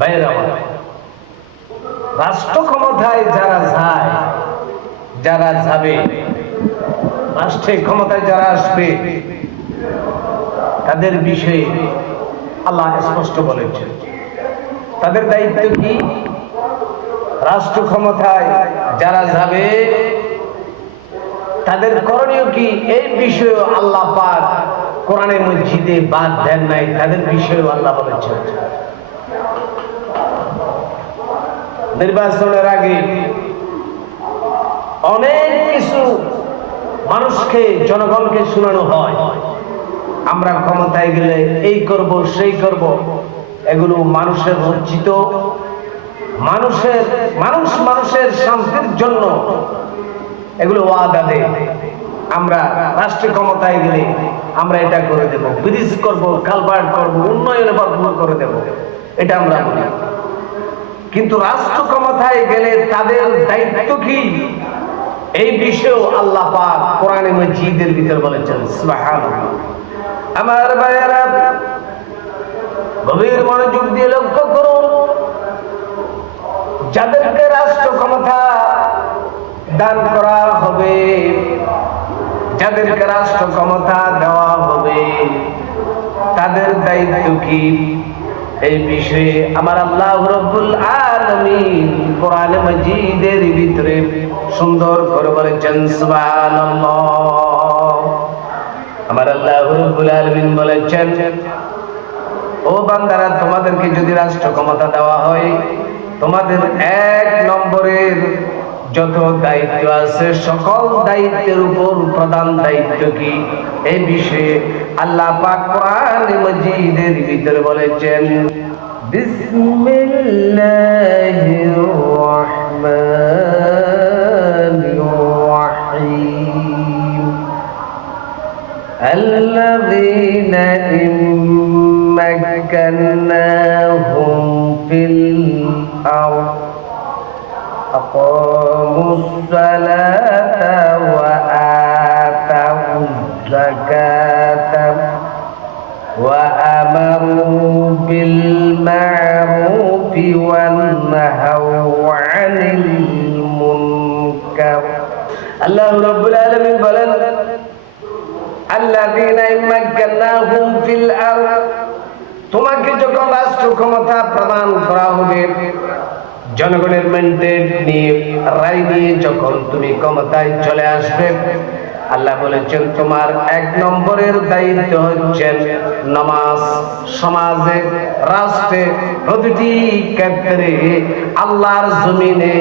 ভাইয়েরা আমার, রাষ্ট্র ক্ষমতায় যারা যায়, যারা যাবে, রাষ্ট্রের ক্ষমতায় যারা আসবে, তাদের বিষয়ে আল্লাহ স্পষ্ট বলেছেন। তাদের দায়িত্ব কি? রাষ্ট্র ক্ষমতায় যারা যাবে তাদের করণীয় কি, এই বিষয়ে আল্লাহ পাক কোরআনে মজিদে বাদ দেন নাই। তাদের বিষয়ে আল্লাহ বলেছেন, নির্বাচনের আগে অনেক কিছু মানুষকে, জনগণকে শোনানো হয়, আমরা ক্ষমতায় গেলে এই করব সেই করব। এগুলো মানুষের রচিত, মানুষের শান্তির জন্য এগুলো ওয়াদা দেয়। আমরা রাষ্ট্রীয় ক্ষমতায় গেলে আমরা এটা করে দেব, ব্রিজ করব, কালভার্ট করব, উন্নয়নে ভরপুর করে দেব, এটা আমরা বলি। কিন্তু রাষ্ট্র ক্ষমতায় গেলে তাদের দায়িত্ব কি, এই বিষয়েও আল্লাহ পাক কোরআনে মজিদের ভিতর বলেছেন। সুবহানাল্লাহ। আমার ভাইয়েরা, গভীর মনোযোগ দিয়ে লক্ষ্য করুন, যাদেরকে রাষ্ট্র ক্ষমতা দান করা হবে, যাদেরকে রাষ্ট্র ক্ষমতা দেওয়া হবে, তাদের দায়িত্ব কি, এই বিষয়ে আমার আল্লাহ রাব্বুল আলামিন কোরআনে মাজিদের ভিতরে সুন্দর করে বলেছেন। সুবহানাল্লাহ। আমার আল্লাহ রাব্বুল আলামিন বলেছেন, ও বান্দারা, তোমাদেরকে যদি রাষ্ট্র ক্ষমতা দেওয়া হয়, তোমাদের এক নম্বরের যত দায়িত্ব আছে, সকল দায়িত্বের উপর প্রধান দায়িত্ব কি, এই বিষয়ে আল্লাহ পাক কোরআনে মাজিদের ভিতরে বলেছেন, বিসমিল্লাহির রাহমানির রাহিম, আল্লাযীনা ইম্মাক্কানাহুম ফিল আরদ أقاموا الصلاة وآتوا الزكاة وأمروا بالمعروف ونهوا عن المنكر। الله رب العالمين বলেন, الذين إمكناهم في الأرض, তোমাকে যখন রাষ্ট্র ক্ষমতা প্রদান করা হবে, জনগণের ম্যান্ডেট নিয়ে, রায় নিয়ে যখন তুমি ক্ষমতায় চলে আসবে, আল্লাহ বলেছেন তোমার এক নম্বরের দায়িত্ব হচ্ছে নামাজ। সমাজে, রাষ্ট্রে, প্রতিটি ক্ষেত্রে আল্লাহর জমিনে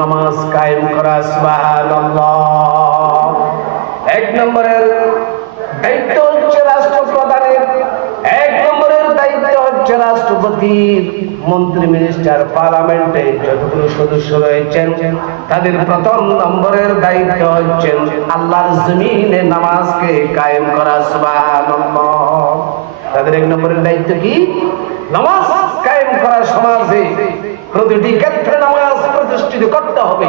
নামাজ কায়েম করা। সুবহানাল্লাহ। এক নম্বরের দায়িত্ব হচ্ছে রাষ্ট্র প্রধানের, এক নম্বরের দায়িত্ব হচ্ছে রাষ্ট্রপতির, মন্ত্রী, মিনিস্টার, পার্লামেন্টে যতগুলো সদস্য রয়েছেন, তাদের প্রথম নম্বরের দায়িত্ব হচ্ছে আল্লাহর জমিনে নামাজকে কায়েম করা। সুবহানাল্লাহ। তাদের এক নম্বরের দায়িত্ব কি? নামাজ কায়েম করা। সমাজে প্রতিটি ক্ষেত্রে নামাজ প্রতিষ্ঠিত করতে হবে,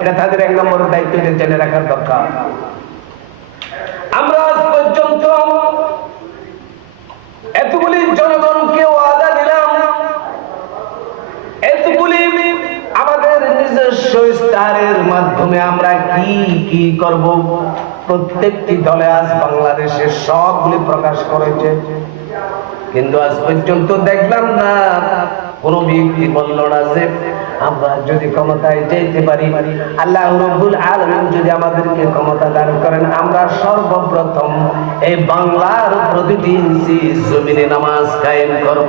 এটা তাদের এক নম্বরের দায়িত্ব, জেনে রাখার দরকার। আমরা আজ পর্যন্ত এতগুলি জনগণকে ওয়াদা দিলাম, এতগুলি আমাদের নিজস্ব ইস্তাহারের মাধ্যমে আমরা কি কি করব, প্রত্যেকটি দলে আজ বাংলাদেশে সবগুলি প্রকাশ করেছে, কিন্তু আজ পর্যন্ত দেখলাম না কোন ব্যক্তি বলল না যে আমরা যদি ক্ষমতায় যেতে পারি, আল্লাহ রাব্বুল আলামিন যদি আমাদেরকে ক্ষমতা দান করেন, আমরা সর্বপ্রথম এই বাংলার প্রতিটি ইঞ্চি জমিনে নামাজ কায়েম করব।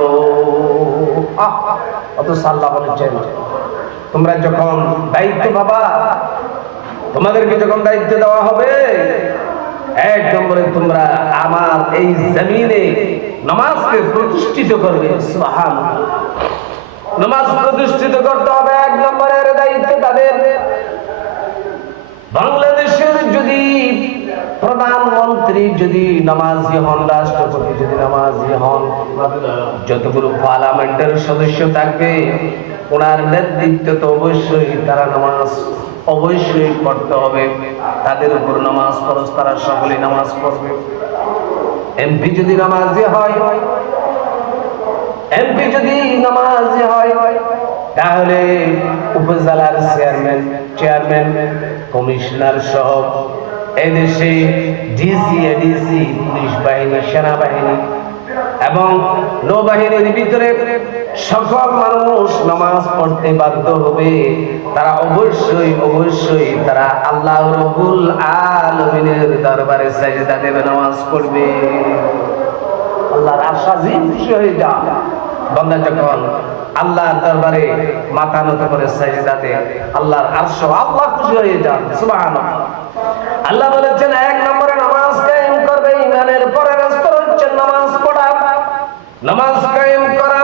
অথচ আল্লাহ বলেছেন, তোমরা যখন দায়িত্ব পাবা, তোমাদেরকে যখন দায়িত্ব দেওয়া হবে, এক নম্বরে তোমরা আমার এই জমিনে নামাজকে প্রতিষ্ঠিত করবে। সুবহানাল্লাহ। নামাজ প্রতিষ্ঠিত করতে হবে, এক নম্বরের দায়িত্ব তাদের। বাংলাদেশের যদি প্রধানমন্ত্রী যদি নামাজি হন, রাষ্ট্রপতি যদি নামাজি হন, যতগুলো পার্লামেন্টের সদস্য থাকবে, ওনার নেতৃত্ব তো অবশ্যই তারা নামাজ অবশ্যই পড়তে হবে, তাদের উপর নামাজ ফরজ, তারা সকলে নামাজ পড়বে। এমপি যদি নামাজি হয়, এমপি যদি নামাজি হয় তাহলে উপজেলার চেয়ারম্যান কমিশনার সহ এদেশে ডিসি এডিসি পুলিশ বাহিনী সেনাবাহিনী এবং নৌবাহিনীর ভিতরে সকল মানুষ নামাজ পড়তে বাধ্য হবে। তারা অবশ্যই তারা আল্লাহ রাব্বুল আলামিনের দরবারে সাজদা দেবে, নামাজ পড়বে। আল্লাহর আরশ আজিম খুশি হয়ে যায় বান্দা যখন আল্লাহর দরবারে মাথা নত করে সাজদা দেয়, আল্লাহর আরশ আল্লাহ খুশি হয়ে যান। সুবহানাল্লাহ। আল্লাহ বলেছেন 1 নম্বরে নামাজ কায়েম করবে। ঈমানের পরের স্তর হচ্ছে নামাজ পড়া, নামাজ কায়েম করা।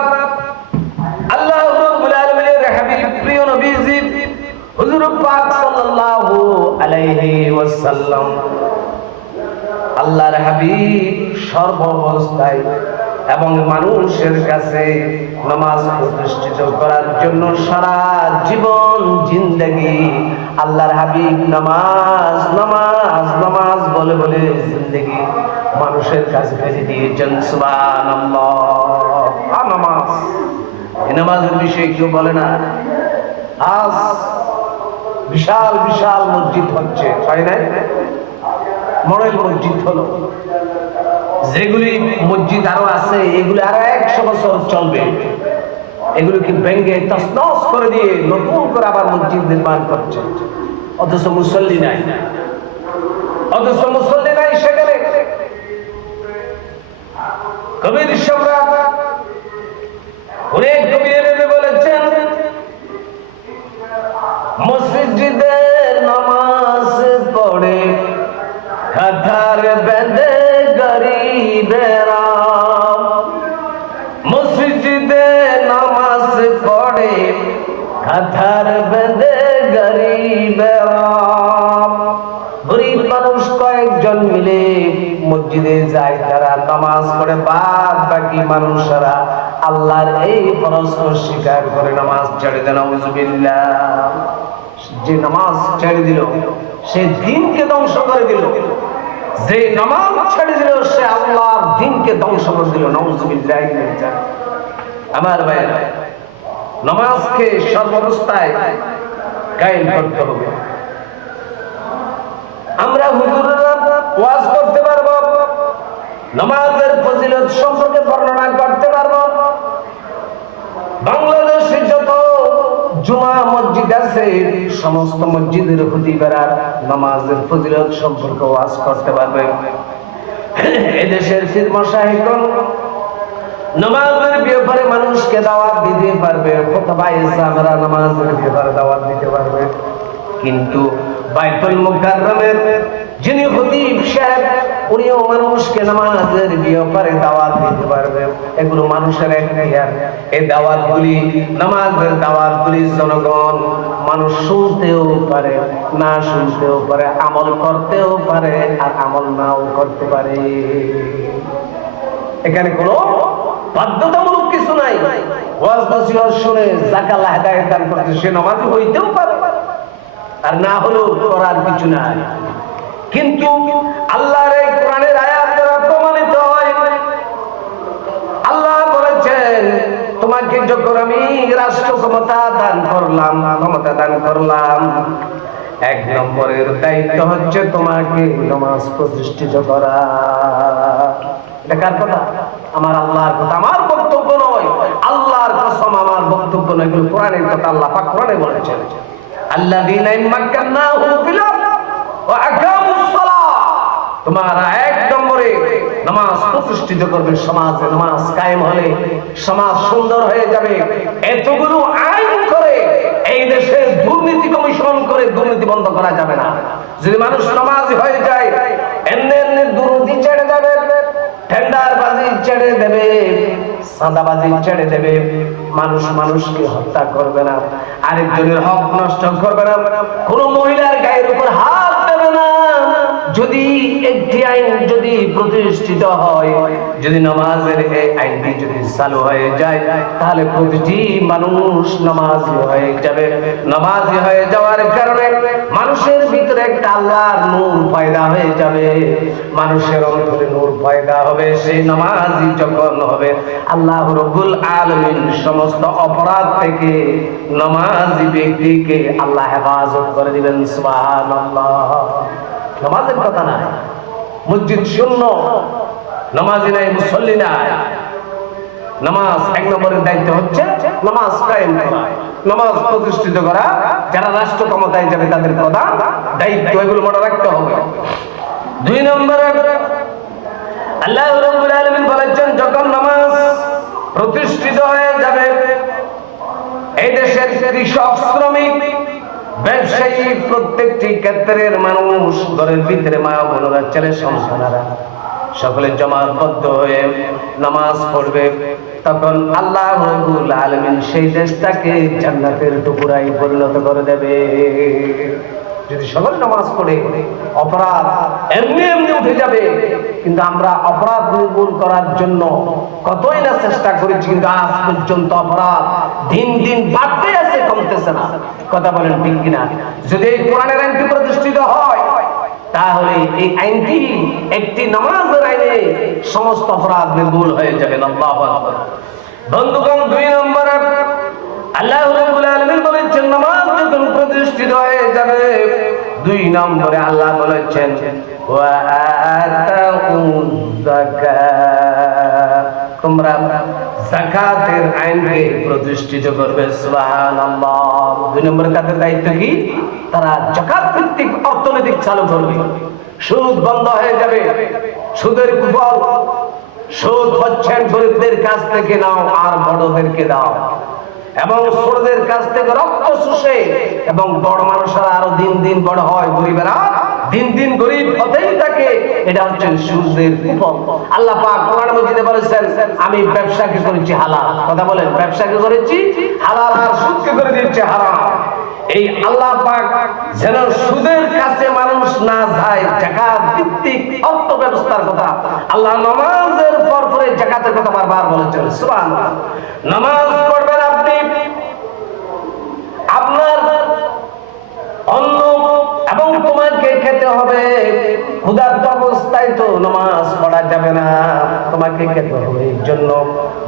আল্লাহ রাব্বুল আলামিনের হাবিব প্রিয় নবীজি হুজুর পাক সাল্লাল্লাহু আলাইহি ওয়াসাল্লাম, আল্লাহর হাবিব সর্বাবস্থায় এবং মানুষের কাছে নামাজ প্রতিষ্ঠিত করার জন্য সারা জীবন জিন্দেগি আল্লাহর হাবিব নামাজ নামাজ নামাজ বলে বলে জিন্দেগি মানুষের কাছে ফেলে দিয়েছেন। সুবহানাল্লাহ। নামাজ, এই নামাজের বিষয়ে কেউ বলে না। আজ বিশাল বিশাল মসজিদ হচ্ছে, তাই না? মডেল মসজিদ হলো, যেগুলি মসজিদ আরো আছে এগুলি আরো 100 বছর চলবে। এগুলোকে ভেঙে তছনছ করে দিয়ে নতুন করে আবার মসজিদ নির্মাণ করছে, অথচ মুসল্লি নাই। সেখানে কবির সম্রাট অনেক কবি এনে বলেছেন, মসজিদে নামাজ পড়ে কাঁথার বেঁধে গরিবেরা, মসজিদে নামাজ পড়ে কাঁথার বেঁধে গরিবেরা। গরিব মানুষ কয়েকজন মিলে মসজিদে যায়, তারা নামাজ পড়ে, বাদ বাকি মানুষরা আল্লাহর এই ফরজকে স্বীকার করে নামাজ ছেড়ে দেন। নাউযুবিল্লাহ। যে নামাজ ছেড়ে দিল সে দ্বীনকে ধ্বংস করে দিল, যে নামাজ ছেড়ে দিল সে আল্লাহর দ্বীনকে ধ্বংস করে দিল। নাউযুবিল্লাহ। আমার ভাই, নামাজকে সর্বাবস্থায় কায়েম করতে হবে। আমরা হুজুররা ওয়াজ করতে পারবো, নামাজের ফজিলত সম্পর্কে বর্ণনা করতে পারবো। বাংলাদেশে যত জুমা মসজিদ আছে সমস্ত মসজিদের খতিবেরা নামাজের ফজিলত সম্পর্কে ওয়াজ করতে পারবে। এদেশের পীর মাশায়েখগণ নামাজের ব্যাপারে মানুষকে দাওয়াত দিতে পারবে, খুতবায়ে সামরা নামাজের ব্যাপারে দাওয়াত দিতে পারবে। কিন্তু বাইতুল মুকাররমের যিনি খতিব সাহেব উনিও মানুষকে নামাজের ব্যাপারে দাওয়াত দিতে পারবে। এগুলো মানুষের এখতিয়ার। এই দাওয়াতগুলি, নামাজের দাওয়াতগুলি জনগণ মানুষ শুনতেও পারে, না শুনতেও পারে, আমল করতেও পারে, আর আমল নাও করতে পারে। এখানে কোনো বাধ্যতামূলক কিছু নাই। ওয়াজ নসিহত শুনে যাকে আল্লাহ হেদায়েত দান করতে সে নামাজি হইতেও পারে, আর না হলেও করার কিছু নাই। কিন্তু আল্লাহর এই কোরআনের আয়াত দ্বারা প্রমাণিত হয়, আল্লাহ বলেছেন তোমাকে যখন আমি রাষ্ট্র ক্ষমতা দান করলাম 1 নম্বরের দায়িত্ব হচ্ছে তোমাকে নামাজ প্রতিষ্ঠিত করা। এটা কার কথা? আমার আল্লাহর কথা, আমার বক্তব্য নয়। আল্লাহর কসম, আমার বক্তব্য নয়, এগুলো কোরআনের কথা। আল্লাহ পাক কোরআনে বলেছেন, আল্লাযীনা মাক্কান্নাহুম ফিল আরদ ওয়া আকামুস সালাহ। তোমরা 1 নম্বরে নামাজ প্রতিষ্ঠিত করবে। সমাজে নামাজ কায়েম হলে সমাজ সুন্দর হয়ে যাবে। এতগুলো আইন করে এই দেশে দুর্নীতি কমিশন করে দুর্নীতি বন্ধ করা যাবে না। যদি মানুষ নামাজি হয়ে যায়, এমনি দুর্নীতি ছেড়ে যাবে, টেন্ডারবাজি ছেড়ে দেবে, সাদাবাজি ছেড়ে দেবে, মানুষ মানুষকে হত্যা করবে না, আরেকজনের হক নষ্ট করবে না, কোন মহিলার গায়ের উপর হাত দেবে না, যদি একটি আইন যদি প্রতিষ্ঠিত হয়, যদি নামাজের এই আইনটি যদি চালু হয়ে যায়, তাহলে প্রতিটি মানুষ নামাজি হয়ে যাবে। নামাজি হয়ে যাওয়ার কারণে মানুষের ভিতরে একটা আল্লাহর নূর পয়দা হয়ে যাবে, মানুষের অন্তরে নূর পয়দা হবে। সেই নামাজি যখন হবে, আল্লাহ রাব্বুল আলামিন সমস্ত অপরাধ থেকে নামাজি ব্যক্তিকে আল্লাহ হেফাজত করে দিবেন। সুবহানাল্লাহ। নামাজের কথা নাই, মসজিদ শূন্য, নামাজি নাই, মুসল্লি নাই। নামাজ এক নম্বরের দায়িত্ব হচ্ছে নামাজ কায়েম করা, নামাজ প্রতিষ্ঠিত করা। যারা রাষ্ট্র ক্ষমতায় যাবে তাদের প্রধান দায়িত্ব, এগুলো মনে রাখতে হবে। 2 নম্বরে আল্লাহ রাব্বুল আলামিন বলেছেন, যখন নামাজ প্রতিষ্ঠিত হয়ে যাবে, এই দেশের কৃষক, শ্রমিক, ব্যবসায়ী, প্রত্যেকটি ক্ষেত্রের মানুষ, ঘরের ভিতরে মা বোনেরা, ছেলে সন্তানেরা সকলে জমাতবদ্ধ হয়ে নামাজ পড়বে, তখন আল্লাহ রাব্বুল আলামিন সেই দেশটাকে জান্নাতের টুকরায় পরিণত করে দেবে। যদি সকলে নামাজ পড়ে, অপরাধ এমনি এমনি উঠে যাবে। কিন্তু আমরা অপরাধ নির্মূল করার জন্য কতই না চেষ্টা করেছি, কিন্তু আজ পর্যন্ত অপরাধ দিন দিন বাড়তে আছে, কমতেছে না। কথা বলেন ঠিক কিনা? যদি এই কোরআনের আইনটি প্রতিষ্ঠিত হয়, তাহলে এই আইনটি একটি নামাজের আইনে সমস্ত অপরাধ নির্মূল হয়ে যাবে। আল্লাহু আকবার। বন্ধুগণ, 2 নম্বরে আল্লাহ রাব্বুল আলামিন বলেছেন, নামাজ যখন প্রতিষ্ঠিত হয়ে যাবে, 2 নম্বরে আল্লাহ বলেছেন, ওয়া আতাউয যাকাত, তোমরা যাকাতের আইনকে প্রতিষ্ঠিত করবে। সুবহানাল্লাহ। 2 নম্বরে তাদের দায়িত্ব কি? তারা যাকাত ভিত্তিক অর্থনৈতিক চালু করবে। সুদ বন্ধ হয়ে যাবে, সুদের কুফল। সুদ হচ্ছে গরিবদের কাছ থেকে নাও আর বড়দেরকে দাও, এবং ছোটদের কাছ থেকে রক্ত শুষে, এবং বড় মানুষরা আরো দিন দিন বড় হয়, গরিবেরা দিন দিন গরিব হতেই থাকে। এটা হচ্ছে সুদের কুফল। আল্লাহ পাক কোরআন মাজিদে বলেছেন, আমি ব্যবসাকে করেছি হালাল। কথা বলেন, ব্যবসাকে করেছি হালাল আর সুদকে করে দিয়েছে হারাম। এই আল্লাহ পাক যেন সুদের কাছে মানুষ না যায়, যাকাত ভিত্তিক অর্থ ব্যবস্থার কথা আল্লাহ নামাজের পর পরে যাকাতের কথা বারবার বলেছেন। সুবহানাল্লাহ। নামাজ পড়বেন আপনি, আপনার অন্ন এবং তোমাকে খেতে হবে। ক্ষুধার্ত অবস্থায় তো নামাজ পড়া যাবে না, তোমাকে খেতে হবে। এই জন্য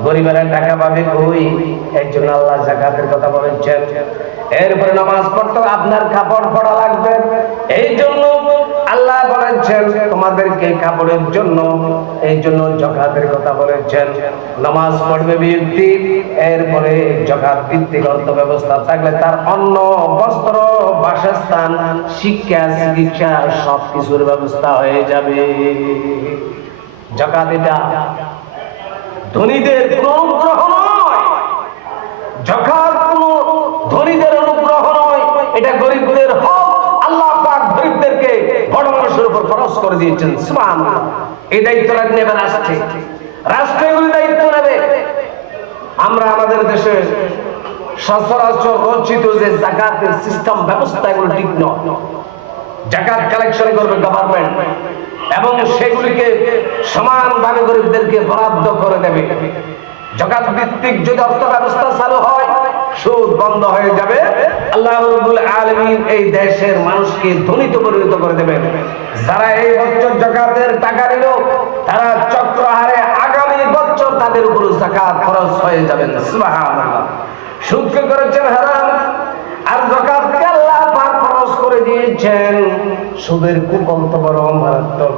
গরিবেরা টাকা পাবে কই? এই জন্য আল্লাহ যাকাতের কথা বলেছেন। এরপরে নামাজ পড়তে আপনার কাপড় পরা লাগবে, এই জন্য আল্লাহ বলেছেন তোমাদেরকে কাপড়ের জন্য, এই জন্য যাকাতের কথা বলেছেন। নামাজ পড়বে ব্যক্তি, এরপরে যাকাত ভিত্তিক অর্থ ব্যবস্থা থাকলে তার অন্ন, বস্ত্র, বাসস্থান, শিক্ষা, চিকিৎসা সবকিছুর ব্যবস্থা হয়ে যাবে। যাকাত এটা ধনীদের কোনো অনুগ্রহ নয়, যাকাত কোনো ধনীদের অনুগ্রহ নয়, এটা গরিবদের হক। আল্লাহ পাক গরিবদেরকে বড় মানুষের উপর ফরজ করে দিয়েছেন। সুবহানাল্লাহ। এই দায়িত্ব নেবে রাষ্ট্র, রাষ্ট্র এগুলি দায়িত্ব নেবে। আমরা আমাদের দেশে সচরাচর রচিত যে যাকাতের সিস্টেম ব্যবস্থা, এগুলো ঠিক নয়। যাকাত কালেকশন করবে গভর্নমেন্ট, এবং সেগুলিকে সমানভাবে গরিবদেরকে বরাদ্দ করে দেবে। যাকাত ভিত্তিক যদি অর্থ ব্যবস্থা চালু হয়, সুদ বন্ধ হয়ে যাবে। আল্লাহ রাব্বুল আলামিন এই দেশের মানুষকে ধনীতে পরিণত করে দেবেন। যারা এই বছর যাকাতের টাকা নিল, তারা চক্রহারে আগামী বছর তাদের উপর যাকাত খরচ হয়ে যাবেন। সুবহানাল্লাহ। সুদকে করেছেন হারাম, আর যাকাতকে আল্লাহ পাক খরচ করে দিয়েছেন। সুদের কুফল তো বড় মারাত্মক।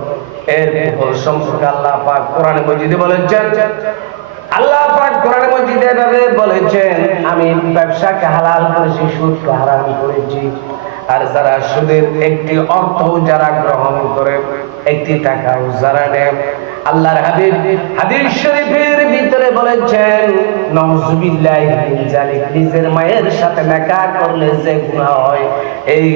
এর কুফল সম্পর্কে আল্লাহ পাক কোরআন মাজিদে বলেছেন, আল্লাহ পাক কোরআন মাজিদে এভাবে বলেছেন, আমি ব্যবসাকে হালাল করেছি, সুদকে হারাম করেছি। আর যারা সুদের একটি অর্থ যারা গ্রহণ করে, একটি টাকাও যারা নেয়, আল্লাহর হাবিব হাদিস শরীফের ভিতরে বলেছেন, নাউযুবিল্লাহি মিন যালিক, নিজের মায়ের সাথে নেকাহ করলে যে গুনাহ হয়, এই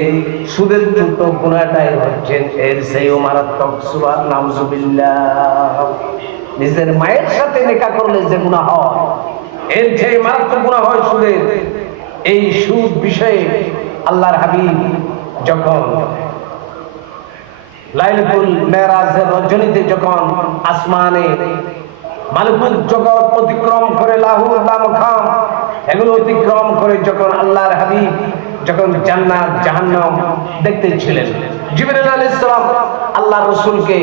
সুদের ছোট গুনাহটাই হচ্ছে এর চেয়েও মারাত্মক। সুবহানাল্লাহ, নাউযুবিল্লাহ। নিজের মায়ের সাথে নেকাহ করলে যে গুনাহ হয়, এর চেয়ে মারাত্মক গুনাহ হয় সুদের। এই সুদ বিষয়ে আল্লাহর হাবিব যখন লাইলাতুল মেরাজের রজনীতে যখন আসমানে মালকুল জগৎ অতিক্রম করে লাহুল মাকাম এগুলো অতিক্রম করে যখন আল্লাহর হাবিব যখন জান্নাত জাহান্নাম দেখতে ছিলেন, জিবরিল আলাইহিস সালাম আল্লাহ রাসূলকে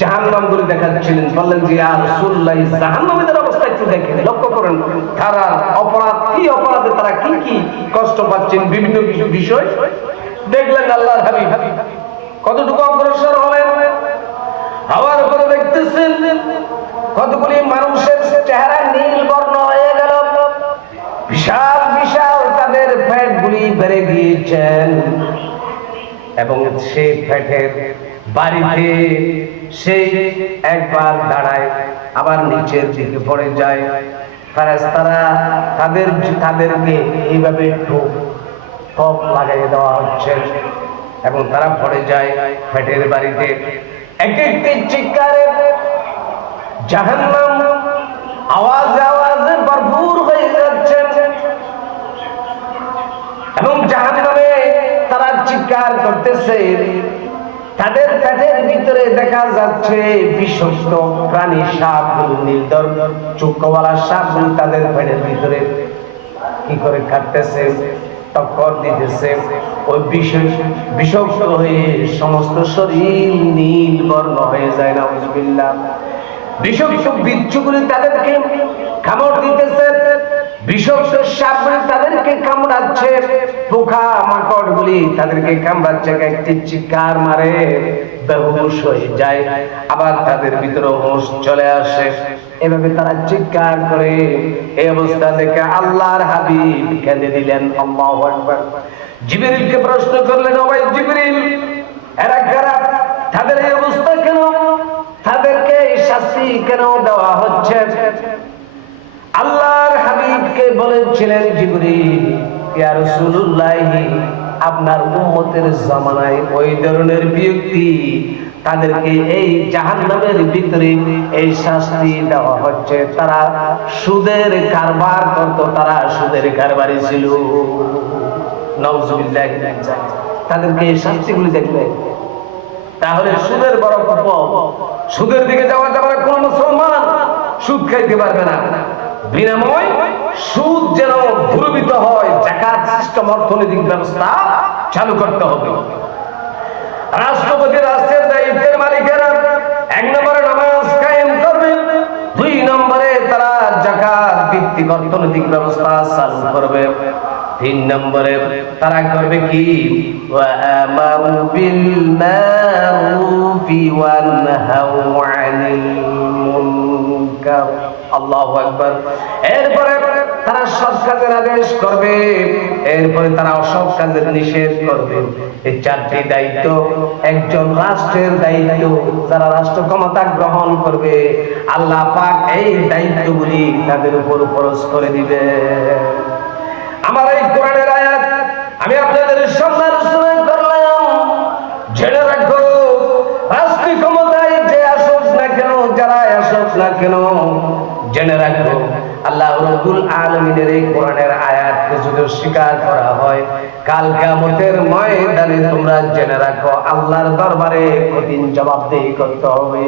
জাহান্নাম গুলো দেখাচ্ছিলেন। বললেন যে ইয়া রাসূলুল্লাহ, জাহান্নামীদের অবস্থা একটু দেখেন, লক্ষ্য করেন তারা অপরাধ কি, অপরাধে তারা কি কি কষ্ট পাচ্ছেন, বিভিন্ন কিছু বিষয় দেখলেন। আল্লাহর হাবিব কতটুকু অগ্রসর হলেন, হওয়ার পরে দেখতেছেন কতগুলি মানুষের চেহারা নীল বর্ণ হয়ে গেল, বিশাল বিশাল তাদের পেট গুলি বেড়ে গিয়েছেন, এবং সেই পেটের বাড়িতে সেই একবার দাঁড়ায় আবার নিচের দিকে পড়ে যায়। ফেরেশতারা তাদেরকে এইভাবে ঠোপ লাগাই দেওয়া হচ্ছে এবং তারা পড়ে যায় পেটের বাড়িতে। এক একটি চিৎকারে জাহান্নাম আওয়াজে আওয়াজে ভরপুর হয়ে যাচ্ছে এবং জাহান্নামে তারা চিৎকার করতেছে। তাদের পেটের ভিতরে দেখা যাচ্ছে বিষাক্ত প্রাণী সাপগুলো, নির্দর চোখওয়ালা সাপগুলো তাদের পেটের ভিতরে কি করে কাটতেছে, টক্কর দিতেছে। ওই বিষাক্ত হয়ে সমস্ত শরীর নীল বর্ণ হয়ে যায়। নাউযুবিল্লাহ। বিষাক্ত বিচ্ছুগুলি তাদেরকে কামড় দিতেছে, বিষাক্ত সাপগুলি তাদেরকে কামড়াচ্ছে, পোকা মাকড় গুলি তাদেরকে কামড়াচ্ছে। একটি চিৎকার মারে বেহুশ হয়ে যায়, আবার তাদের ভিতরে হুঁশ চলে আসে। এভাবে তারা চিৎকার করে। এই অবস্থা দেখে আল্লাহর হাবিব কেঁদে দিলেন। আল্লাহু আকবার। জিবরিলকে প্রশ্ন করলেন, ও ভাই জিবরিল, এরা কারা, তাদের এই অবস্থা কেন, তাদেরকে শাস্তি কেন দেওয়া হচ্ছে? আল্লাহর হাবিবকে বলেছিলেন জিবরিল, ইয়া রাসূলুল্লাহ, আপনার উম্মতের জামানায় ওই ধরনের ব্যক্তি তাদেরকে এই জাহান্নামের ভিতরে এই শাস্তি দেওয়া হচ্ছে। তারা সুদের কারবার করত, তারা সুদের কারবারি ছিল। নাউযুবিল্লাহ। তাদেরকে এই শাস্তিগুলি দেখলে তাহলে সুদের বড় পাপ, সুদের দিকে যাওয়া যাবে না। কোন মুসলমান সুদ খাইতে পারবে না। বিনাময় সুদ যেন দূরীভূত হয়, যাকাত সিস্টেম অর্থনৈতিক ব্যবস্থা চালু করতে হবে। রাষ্ট্রপতি রাষ্ট্রের দায়িত্বের মালিকেরা 1 নম্বরে নামাজ কায়েম করবে, 2 নম্বরে তারা যাকাত ভিত্তিক অর্থনৈতিক ব্যবস্থা চালু করবে, 3 নম্বরে তারা করবে কি, ওয়া আমারু বিল মারুফি ওয়া নাহাউ আনিল মুনকার। আল্লাহু আকবার। এরপরে তারা সৎ কাজের আদেশ করবে, এরপরে তারা অসৎ কাজের নিষেধ করবে। এই 4টি দায়িত্ব একজন রাষ্ট্রের দায়িত্ব। যারা রাষ্ট্র ক্ষমতা গ্রহণ করবে, আল্লাহ পাক এই দায়িত্বগুলি তাদের উপর ফরজ করে দিবে। আমার এই কোরআনের আয়াত আমি আপনাদের সামনে আলোচনা করলাম। জেনে রাখো, রাষ্ট্রীয় ক্ষমতায় যে আসুক না কেন, যারা আসুক না কেন, জেনে রাখো আল্লাহ রাব্বুল আলামিনের এই কোরআনের আয়াতকে যদি স্বীকার করা হয়, কাল কিয়ামতের ময়দানে তোমরা জেনে রাখো আল্লাহর দরবারে কঠিন জবাবদিহি করতে হবে।